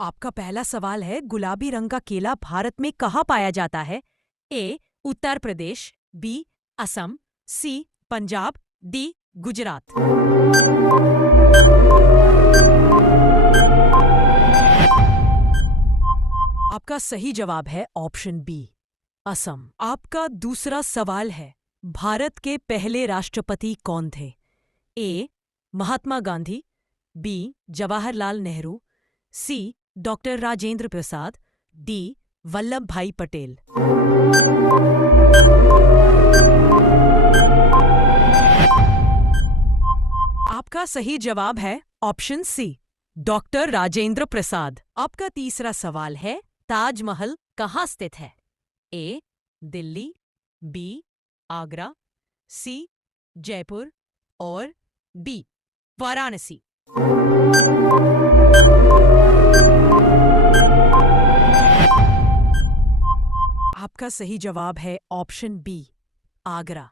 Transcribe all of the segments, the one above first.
आपका पहला सवाल है, गुलाबी रंग का केला भारत में कहाँ पाया जाता है? ए. उत्तर प्रदेश, बी. असम, सी. पंजाब, डी. गुजरात। आपका सही जवाब है ऑप्शन बी, असम। आपका दूसरा सवाल है, भारत के पहले राष्ट्रपति कौन थे? ए. महात्मा गांधी, बी. जवाहरलाल नेहरू, सी. Doctor Rajendra Prasad, D. वल्लभ भाई पटेल। आपका सही जवाब है option C, doctor Rajendra Prasad. आपका तीसरा सवाल है, ताजमहल कहाँ स्थित है? ए. दिल्ली, बी. आगरा, सी. जयपुर और डी. वाराणसी। आपका सही जवाब है ऑप्शन बी, आगरा।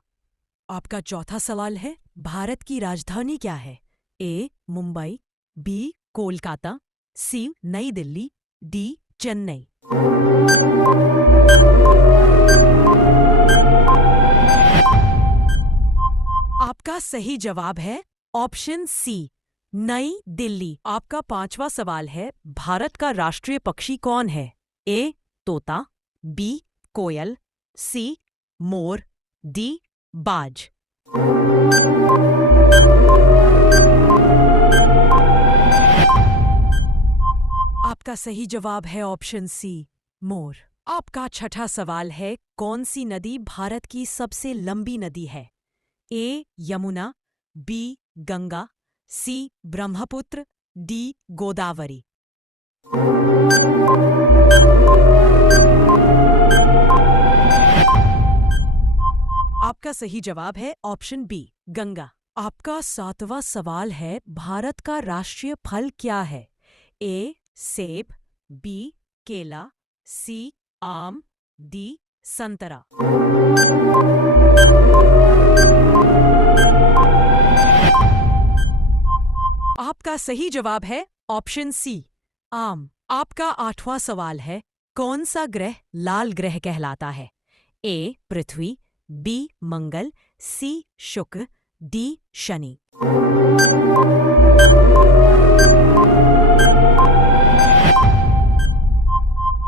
आपका चौथा सवाल है, भारत की राजधानी क्या है? ए. मुंबई, बी. कोलकाता, सी. नई दिल्ली, डी. चेन्नई। आपका सही जवाब है ऑप्शन सी, नई दिल्ली। आपका पांचवा सवाल है, भारत का राष्ट्रीय पक्षी कौन है? ए. तोता, बी. कोयल, सी. मोर, डी. बाज। आपका सही जवाब है ऑप्शन सी, मोर। आपका छठा सवाल है, कौन सी नदी भारत की सबसे लंबी नदी है? ए. यमुना, बी. गंगा, सी. ब्रह्मपुत्र, डी. गोदावरी। आपका सही जवाब है ऑप्शन बी, गंगा। आपका सातवां सवाल है, भारत का राष्ट्रीय फल क्या है? ए. सेब, बी. केला, सी. आम, डी. संतरा। आपका सही जवाब है ऑप्शन सी, आम। आपका आठवां सवाल है, कौन सा ग्रह लाल ग्रह कहलाता है? ए. पृथ्वी, बी. मंगल, सी. शुक्र, डी. शनि।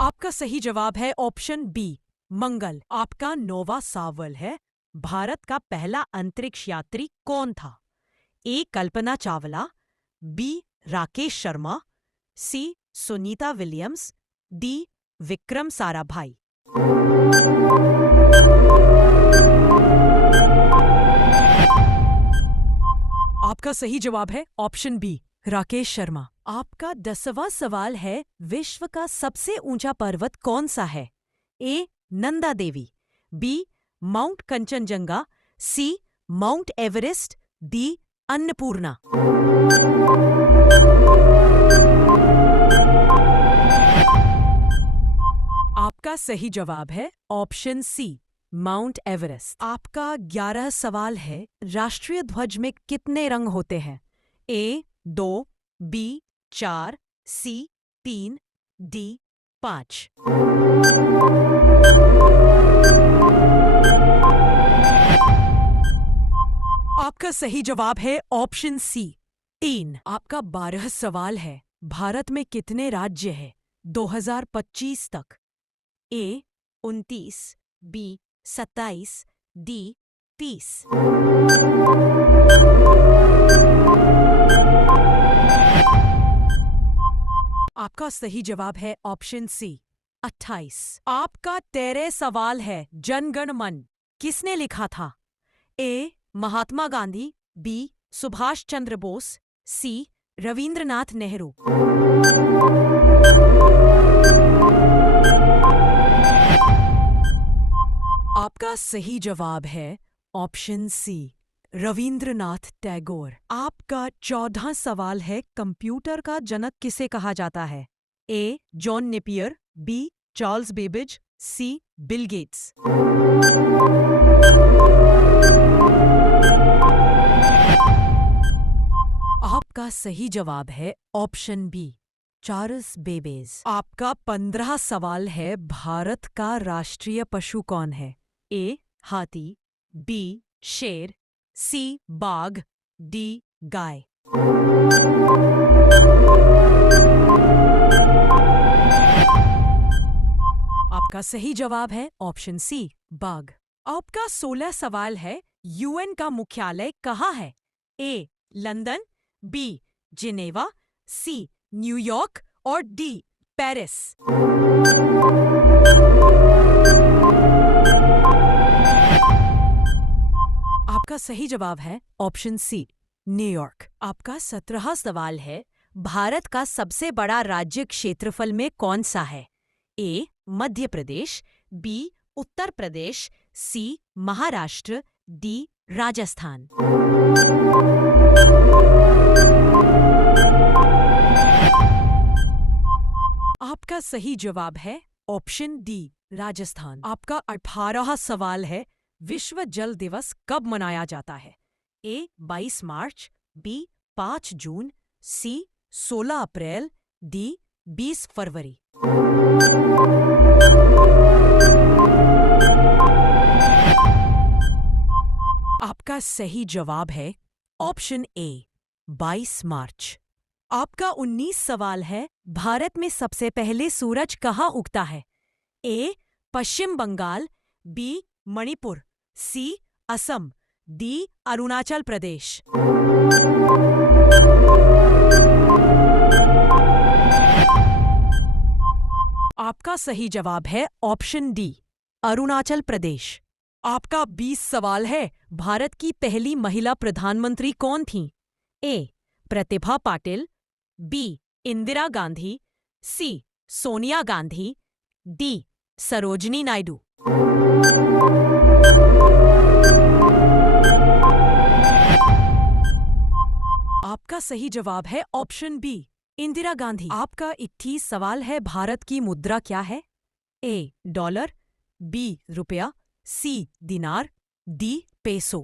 आपका सही जवाब है ऑप्शन बी, मंगल। आपका नौवां सवाल है, भारत का पहला अंतरिक्ष यात्री कौन था? A. Kalpana Chawla, B. Rakesh Sharma, C. Sunita Williams, D. Vikram Sarabhai. आपका सही जवाब है ऑप्शन बी, राकेश शर्मा। आपका 10वां सवाल है, विश्व का सबसे ऊंचा पर्वत कौन सा है? A. Nanda Devi, B. Mount Kanchenjunga, C. Mount Everest, D. Annapurna. आपका सही जवाब है ऑप्शन सी, माउंट एवरेस्ट। आपका 11 सवाल है, राष्ट्रीय ध्वज में कितने रंग होते हैं? ए. 2, बी. 4, सी. 3, डी. 5। आपका सही जवाब है ऑप्शन सी, 3। आपका 12 सवाल है, भारत में कितने राज्य हैं 2025 तक? ए. 29, बी. 27, डी. 30। आपका सही जवाब है ऑप्शन सी, 28। आपका 13 सवाल है, जनगण मन किसने लिखा था? ए. महात्मा गांधी, बी. सुभाष चंद्र बोस, सी. रविंद्रनाथ नेहरू। आपका सही जवाब है ऑप्शन सी, रविंद्रनाथ टैगोर। आपका 14 सवाल है, कंप्यूटर का जनक किसे कहा जाता है? A. John Napier, B. Charles Babbage, C. Bill Gates. आपका सही जवाब है ऑप्शन बी, चार्ल्स बेबेज। आपका 15 सवाल है, भारत का राष्ट्रीय पशु कौन है? ए हाथी, बी शेर, सी बाघ, डी गाय। आपका सही जवाब है ऑप्शन सी बाघ। आपका 16 सवाल है, यूएन का मुख्यालय कहाँ है? A London, B Geneva, C New York और डी पेरिस। आपका सही जवाब है ऑप्शन सी न्यूयॉर्क। आपका 17 सवाल है, भारत का सबसे बड़ा राज्य क्षेत्रफल में कौन सा है? ए मध्य प्रदेश, बी उत्तर प्रदेश, सी महाराष्ट्र, डी राजस्थान। आपका सही जवाब है ऑप्शन डी राजस्थान। आपका 18 सवाल है, विश्व जल दिवस कब मनाया जाता है? ए 22 मार्च, बी 5 जून, सी 16 अप्रैल, डी 20 फरवरी। आपका सही जवाब है ऑप्शन ए 22 मार्च। आपका 19 सवाल है, भारत में सबसे पहले सूरज कहाँ उगता है? ए पश्चिम बंगाल, बी मणिपुर, सी असम, डी अरुणाचल प्रदेश। आपका सही जवाब है ऑप्शन डी अरुणाचल प्रदेश। आपका 20 सवाल है, भारत की पहली महिला प्रधानमंत्री कौन थीं? ए प्रतिभा पाटिल, बी इंदिरा गांधी, सी सोनिया गांधी, डी सरोजनी नायडू। आपका सही जवाब है ऑप्शन बी इंदिरा गांधी। आपका 21 सवाल है, भारत की मुद्रा क्या है? ए डॉलर, बी रुपया, सी दिनार, डी पेसो।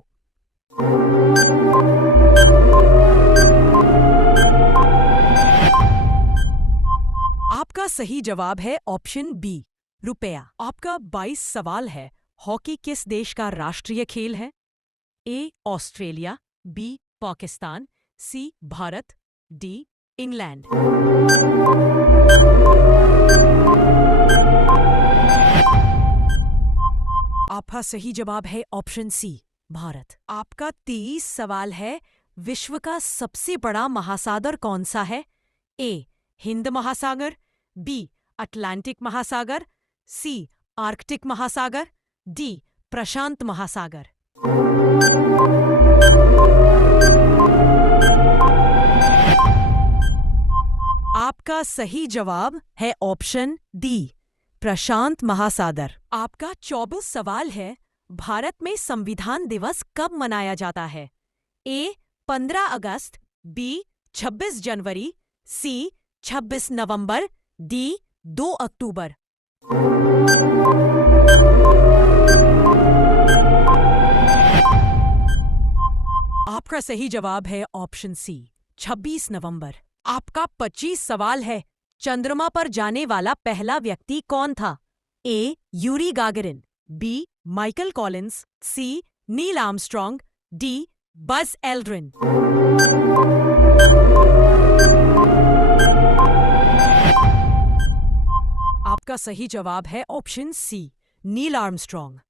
आपका सही जवाब है ऑप्शन बी रुपया। आपका 22 सवाल है, हॉकी किस देश का राष्ट्रीय खेल है? A Australia, B Pakistan, C Bharat, D England. आपका सही जवाब है ऑप्शन सी भारत। आपका 23 सवाल है, विश्व का सबसे बड़ा महासागर कौन सा है? ए हिंद महासागर, बी अटलांटिक महासागर, सी आर्कटिक महासागर, डी प्रशांत महासागर। आपका सही जवाब है ऑप्शन डी प्रशांत महासागर। आपका 24 सवाल है, भारत में संविधान दिवस कब मनाया जाता है? ए 15 अगस्त, बी 26 जनवरी, सी 26 नवंबर, डी 2 अक्टूबर। आपका सही जवाब है ऑप्शन सी 26 नवंबर। आपका 25 सवाल है, चंद्रमा पर जाने वाला पहला व्यक्ति कौन था? A Yuri Gagarin, B Michael Collins, C Neil Armstrong, D Buzz Aldrin. आपका सही जवाब है ऑप्शन सी नील आर्मस्ट्रॉन्ग।